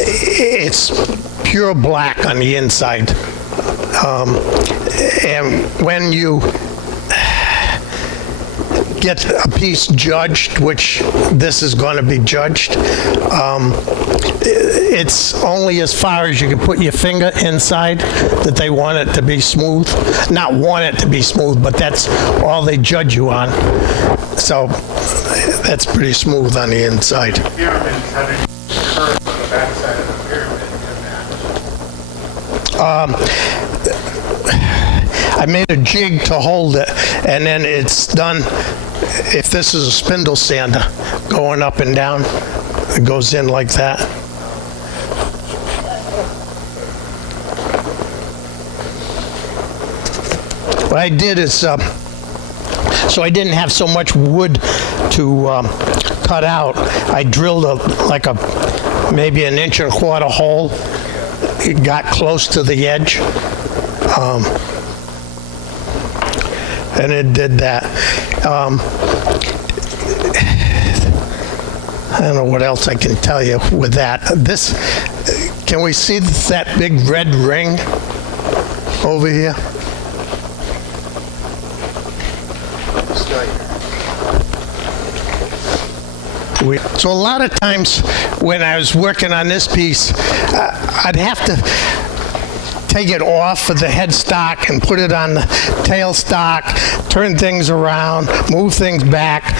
It's pure black on the inside. And when you get a piece judged, which this is going to be judged, it's only as far as you can put your finger inside that they want it to be smooth. Not want it to be smooth, but that's all they judge you on. So that's pretty smooth on the inside. Pyramids having curves on the backside of the pyramid can match. I made a jig to hold it, and then it's done. If this is a spindle sander going up and down, it goes in like that. What I did is, so I didn't have so much wood to cut out, I drilled maybe an 1.25 inch hole. It got close to the edge. And it did that. I don't know what else I can tell you with that. This, can we see that big red ring over here? So a lot of times when I was working on this piece, I'd have to take it off of the headstock and put it on the tailstock, turn things around, move things back.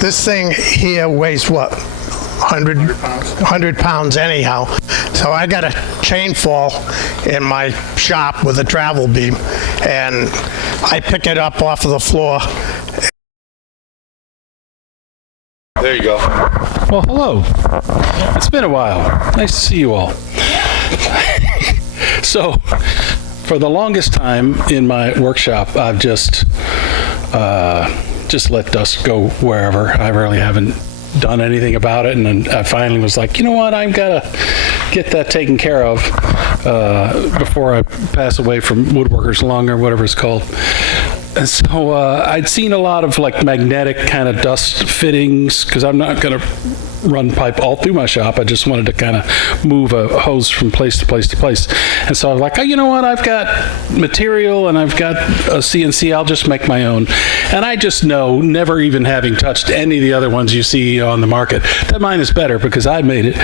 This thing here weighs what? 100 pounds anyhow. So I got a chain fall in my shop with a travel beam, and I pick it up off of the floor. There you go. Well, hello. It's been a while. Nice to see you all. So, for the longest time in my workshop, I've just let dust go wherever. I really haven't done anything about it, and then I finally was like, you know what, I've got to get that taken care of before I pass away from woodworker's lung or whatever it's called. And so I'd seen a lot of like magnetic kind of dust fittings, because I'm not going to run pipe all through my shop. I just wanted to kind of move a hose from place to place to place. And so I was like, oh, you know what? I've got material and I've got a CNC. I'll just make my own. And I just know, never even having touched any of the other ones you see on the market, that mine is better because I made it.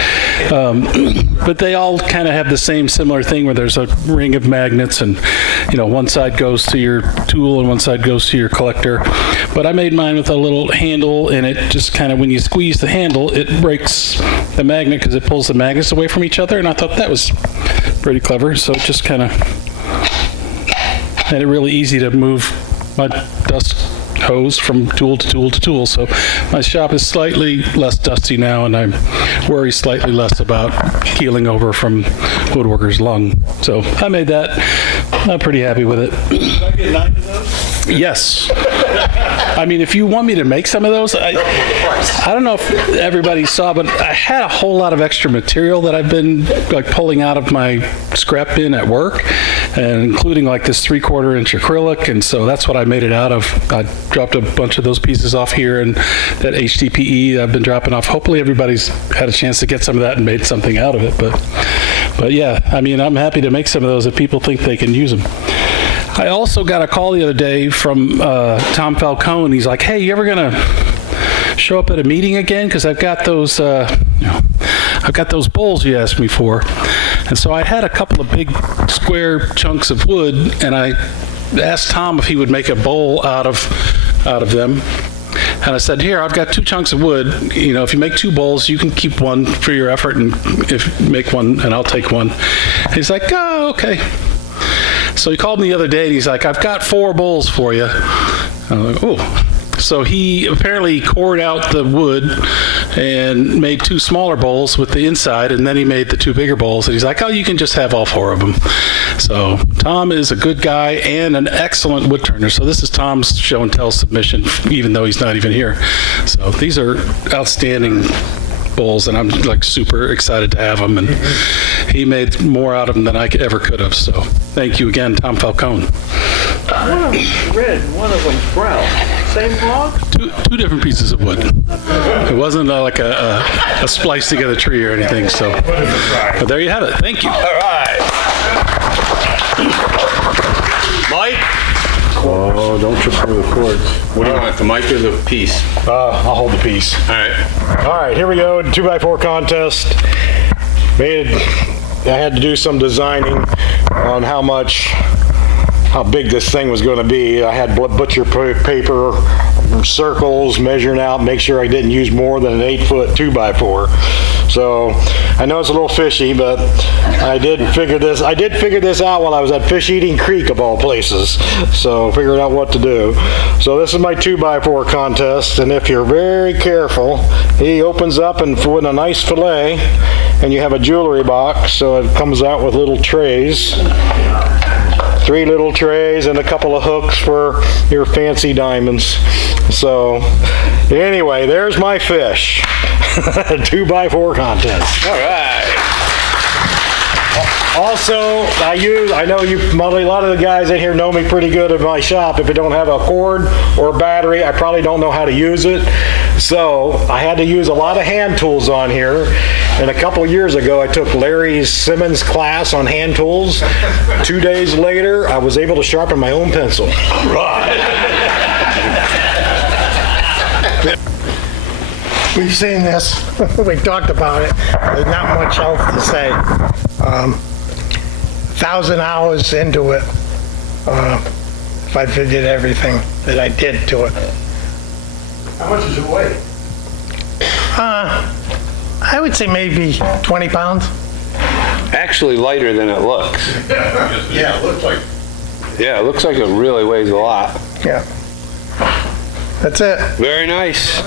But they all kind of have the same similar thing where there's a ring of magnets, and you know, one side goes to your tool and one side goes to your collector. But I made mine with a little handle, and it just kind of, when you squeeze the handle, it breaks the magnet because it pulls the magnets away from each other, and I thought that was pretty clever. So it just kind of made it really easy to move my dust hose from tool to tool to tool. So my shop is slightly less dusty now, and I worry slightly less about keeling over from woodworker's lung. So I made that. I'm pretty happy with it. Did I get 9 of those? Yes. I mean, if you want me to make some of those, I don't know if everybody saw, but I had a whole lot of extra material that I've been like pulling out of my scrap bin at work, and including like this 3/4 inch acrylic, and so that's what I made it out of. I dropped a bunch of those pieces off here, and that HDPE I've been dropping off. Hopefully everybody's had a chance to get some of that and made something out of it. But yeah, I mean, I'm happy to make some of those if people think they can use them. I also got a call the other day from Tom Falcone. He's like, hey, you ever gonna show up at a meeting again? Because I've got those, I've got those bowls you asked me for. And so I had a couple of big square chunks of wood, and I asked Tom if he would make a bowl out of them. And I said, here, I've got 2 chunks of wood. You know, if you make 2 bowls, you can keep one for your effort, and if make one, and I'll take one. And he's like, oh, okay. So he called me the other day, and he's like, I've got 4 bowls for you. I'm like, oh. So he apparently cored out the wood and made 2 smaller bowls with the inside, and then he made the 2 bigger bowls. And he's like, oh, you can just have all 4 of them. So Tom is a good guy and an excellent wood turner. So this is Tom's show and tell submission, even though he's not even here. So these are outstanding bowls, and I'm like super excited to have them. And he made more out of them than I ever could have. So thank you again, Tom Falcone. One of them's red, one of them's brown. Same log? Two different pieces of wood. It wasn't like a splice together tree or anything. So, but there you have it. Thank you. All right. Mike? Oh, don't trip over the cords. What do you want, the mic or the piece? I'll hold the piece. All right. All right, here we go. 2x4 contest. I had to do some designing on how big this thing was going to be. I had butcher paper, circles, measuring out, make sure I didn't use more than an 8-foot 2x4. So I know it's a little fishy, but I did figure this out while I was at Fish Eating Creek of all places. So figured out what to do. So this is my 2x4 contest, and if you're very careful, he opens up and with a nice fillet, and you have a jewelry box, so it comes out with little trays. 3 little trays and a couple of hooks for your fancy diamonds. So anyway, there's my fish. 2x4 contest. All right. Also, I know a lot of the guys in here know me pretty good at my shop. If it don't have a cord or a battery, I probably don't know how to use it. So I had to use a lot of hand tools on here. And a couple years ago, I took Larry Simmons' class on hand tools. 2 days later, I was able to sharpen my own pencil. We've seen this, we've talked about it, there's not much else to say. 1,000 hours into it, if I did everything that I did to it. How much does it weigh? I would say maybe 20 pounds. Actually lighter than it looks. Yeah, it looks like. Yeah, it looks like it really weighs a lot. Yeah. That's it. Very nice.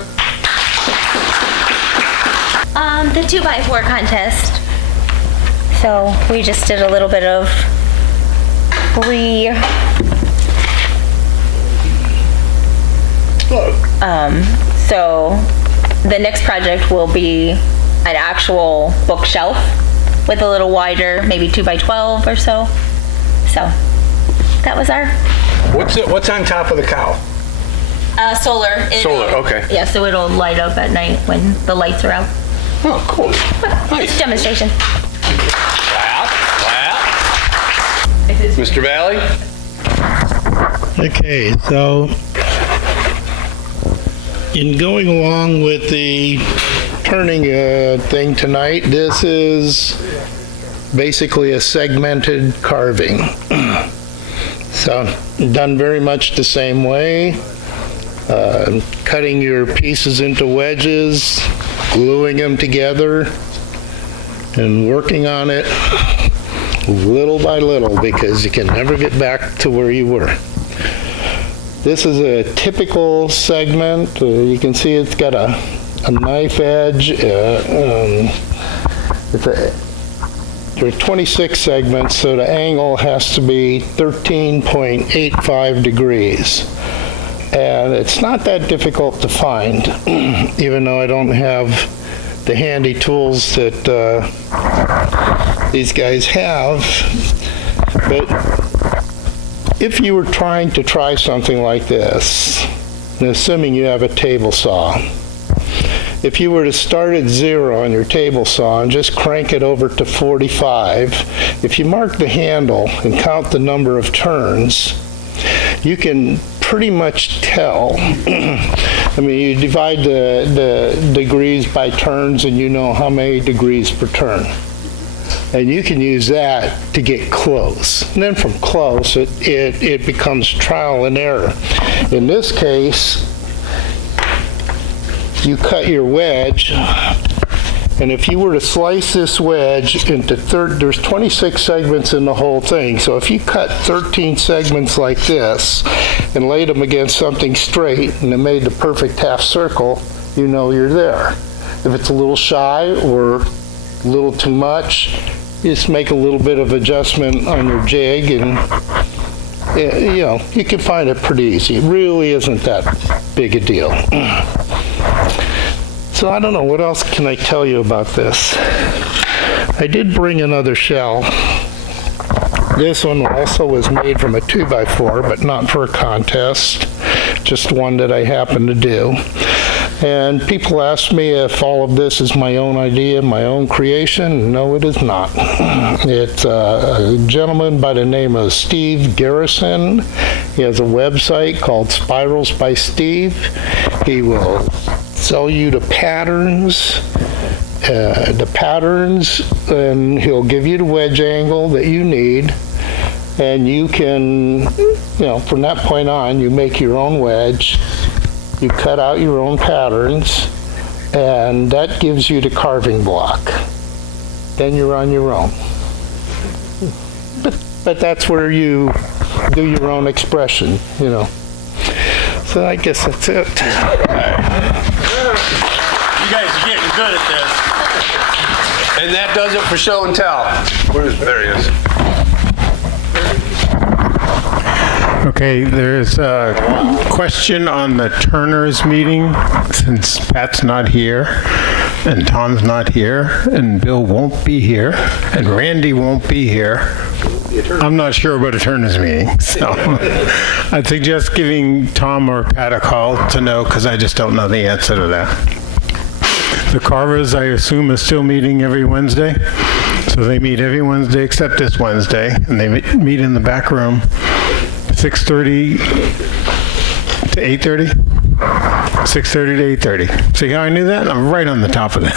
The 2x4 contest. So we just did a little bit of so the next project will be an actual bookshelf with a little wider, maybe 2x12 or so. So that was our What's on top of the cow? solar. Solar, okay. Yeah, so it'll light up at night when the lights are out. Oh, cool. It's a demonstration. Clap, clap. Mr. Valley? Okay, so in going along with the turning thing tonight, this is basically a segmented carving. So done very much the same way. Cutting your pieces into wedges, gluing them together, and working on it little by little because you can never get back to where you were. This is a typical segment. You can see it's got a knife edge. There are 26 segments, so the angle has to be 13.85 degrees. And it's not that difficult to find, even though I don't have the handy tools that these guys have. But if you were trying to try something like this, and assuming you have a table saw, if you were to start at 0 on your table saw and just crank it over to 45, if you mark the handle and count the number of turns, you can pretty much tell. I mean, you divide the degrees by turns and you know how many degrees per turn. And you can use that to get close. And then from close, it becomes trial and error. In this case, you cut your wedge, and if you were to slice this wedge into there's 26 segments in the whole thing. So if you cut 13 segments like this and laid them against something straight and it made the perfect half circle, you know you're there. If it's a little shy or a little too much, you just make a little bit of adjustment on your jig and you know, you can find it pretty easy. It really isn't that big a deal. So I don't know, what else can I tell you about this? I did bring another shell. This one also was made from a 2x4, but not for a contest, just one that I happened to do. And people ask me if all of this is my own idea, my own creation. No, it is not. It's a gentleman by the name of Steve Garrison. He has a website called Spirals by Steve. He will sell you the patterns, and he'll give you the wedge angle that you need. And you can, from that point on, you make your own wedge. You cut out your own patterns, and that gives you the carving block. Then you're on your own. But that's where you do your own expression, So I guess that's it. You guys are getting good at this. And that does it for show and tell. There he is. Okay, there's a question on the Turner's meeting, since Pat's not here, and Tom's not here, and Bill won't be here, and Randy won't be here. I'm not sure about a Turner's meeting, so I'd suggest giving Tom or Pat a call to know, because I just don't know the answer to that. The Carvers, I assume, are still meeting every Wednesday, so they meet every Wednesday except this Wednesday, and they meet in the back room. 6:30 to 8:30? 6:30 to 8:30. See how I knew that? I'm right on the top of this.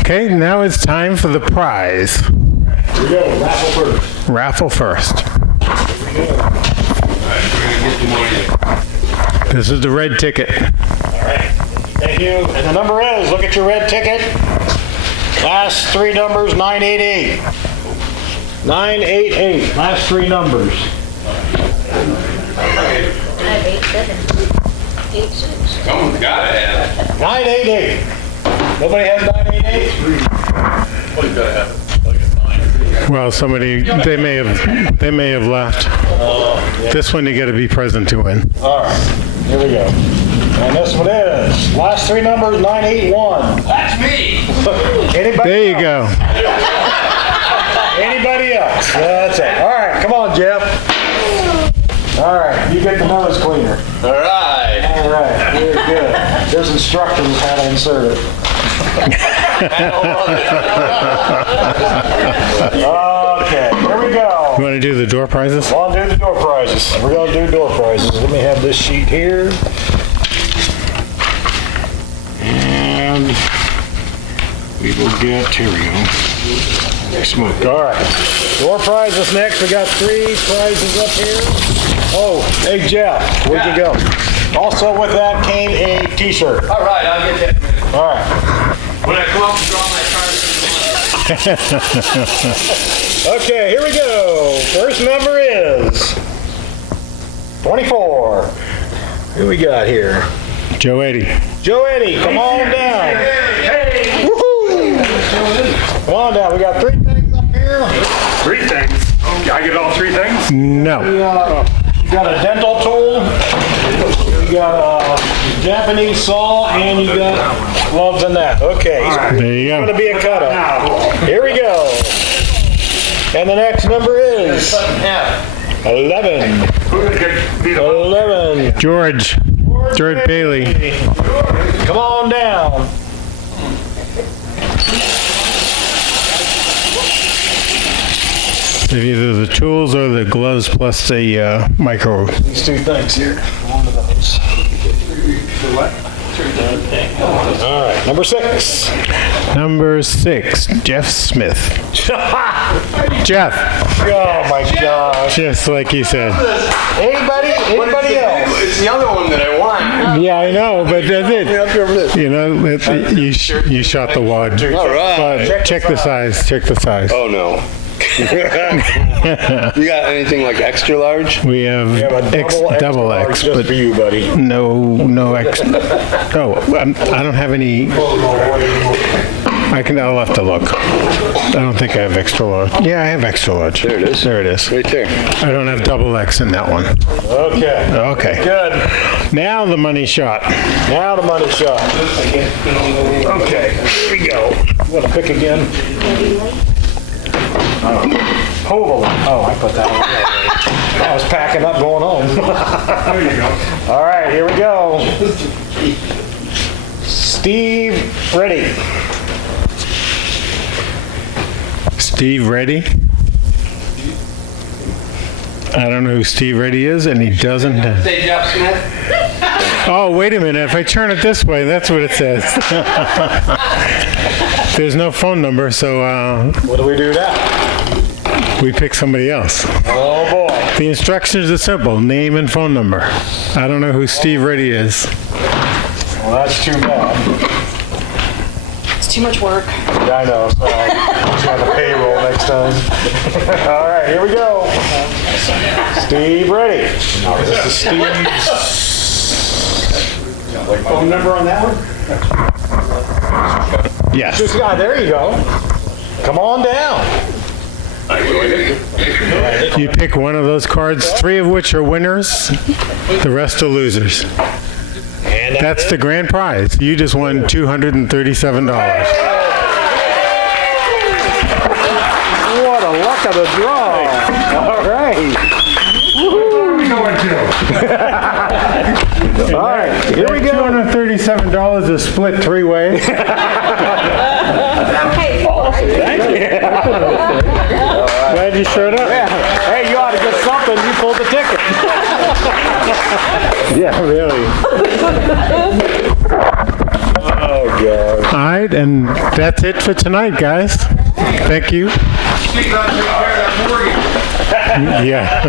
Okay, now it's time for the prize. Here we go, raffle first. Raffle first. This is the red ticket. All right, thank you. And the number is, look at your red ticket. Last three numbers, 988. 988, last three numbers. Someone's got to have it. 988. Nobody has 988? Somebody's gotta have it. Well, they may have left. This one you got to be present to win. All right, here we go. And this one is, last three numbers, 981. That's me. Anybody There you else? go. Anybody else? That's it. All right, come on, Jeff. All right, you get the nose cleaner. All right. All right, very good. There's instructions how to insert it. Okay, here we go. You want to do the door prizes? On to the door prizes. We're going to do door prizes. Let me have this sheet here. And we will get, here we go. Smoke. All right. Door prizes next. We got 3 prizes up here. Oh, hey Jeff, where'd you go? Also with that came a t-shirt. All right, I'll get that. All right. When I come up and draw my card. Okay, here we go. First number is 24. Who we got here? Joe Eddie. Joe Eddie, come on down. Woohoo! Come on down. We got 3 things up here. 3 things. I get all 3 things? No. You got a dental tool. You got a Japanese saw, and you got gloves and that. Okay. There you It's going to go. be a cutout. Here we go. And the next number is 11. 11. George Bailey. Come on down. Either the tools or the gloves plus the micro. These 2 things here. One of those. All right, number 6. Number 6, Jeff Smith. Jeff, Oh my gosh. just like you said. Anybody else? It's the other one that I want. Yeah, I know, but that's it. You know, you shot the wad. All right. Check the size. Check the size. Oh, no. You got anything like extra large? We have We have a double large X, just but for you, buddy. no X. Oh, I don't have any. I'll have to look. I don't think I have extra large. Yeah, I have extra large. There it is. There it is. Right there. I don't have double X in that one. Okay. Okay. Good. Now the money shot. Now the money shot. Okay, here we go. You want to pick again? Hold on. Oh, I put that on. I was packing up going home. There you go. All right, here we go. Steve, ready. Steve Reddy? I don't know who Steve Reddy is, and he doesn't. Say Jeff Smith? Oh, wait a minute. If I turn it this way, that's what it says. There's no phone number, so What do we do now? we pick somebody else. Oh, boy. The instructions are simple. Name and phone number. I don't know who Steve Reddy is. Well, that's too bad. It's too much work. Yeah, I know. So I'll put you on the payroll next time. All right, here we go. Steve, ready. This is Steve's. Phone number on that one? Yes. There you go. Come on down. You pick one of those cards, 3 of which are winners, the rest are losers. That's the grand prize. You just won $237. What a luck of the draw. All right. All right, here we go. $237 is split 3 ways. Okay. Glad you showed up. Hey, you ought to get something. You pulled the ticket. Yeah, really. Oh, God. All right, and that's it for tonight, guys. Thank you. Yeah.